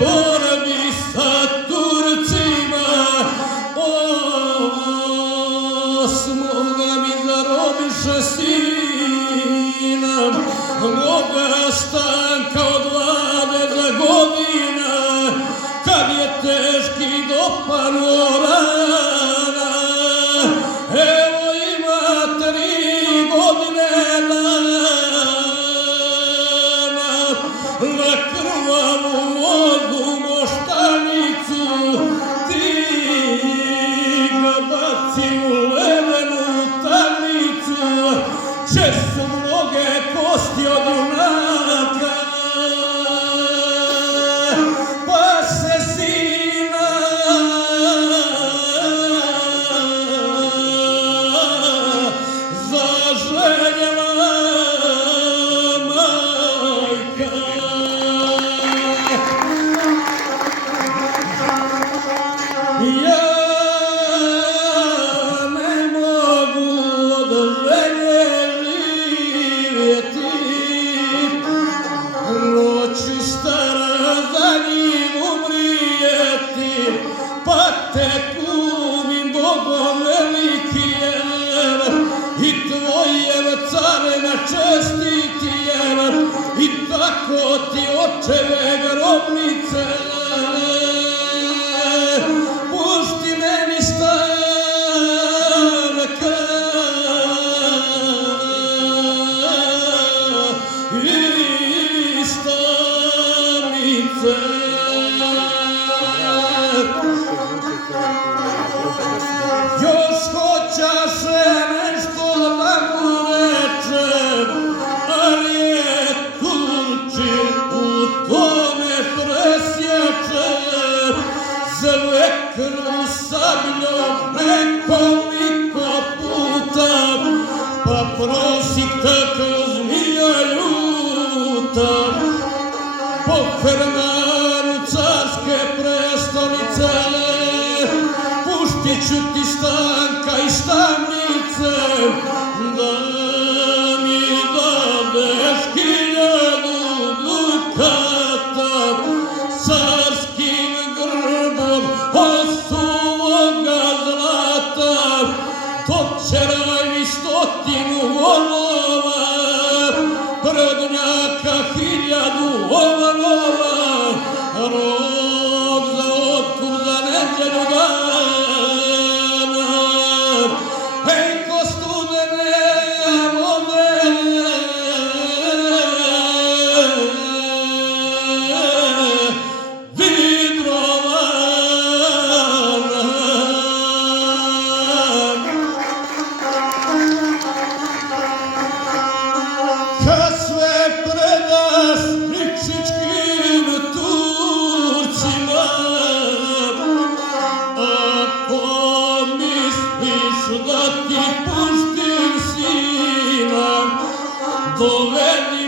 borbi sa Turcima, osmoga mi zarobiše sina, moga Stanka od 20 godina, kad je teški dopano rana. Evo ima 3 godine dana, na krvavu vodu moštanicu ti ga baci u ledenu tamnicu, će su mnoge kosti od junaka, pa se sina zaželjela majka. Ja ne mogu od želje živjeti, noću stara za njim umrijeti, pa te kumim Bogom velikijem i tvojim carima čestitim, i tako ti očeve grobnice. Pusti meni Stanka iz tamnice. Još hoćaše nešto da mu rečem, ali je Turčin u tome presječe, zveknu sabljom nekoliko puta, pa prosik tako zmija ljuta, po fermaru carske prestonice, puštit ću ti Stanka iz tamnice, da mi dadeš 1000 dukata, carskim grbom od suvoga zlata, dočeraj mi 100 volova, prednjaka 1000 ovanova, rok za otkup za nedelju dana. Hej, ko studene vode, vidrovana. Kad sve predaš Nikšićkim Turcima, ako misliš da ti pustim sina, dovedi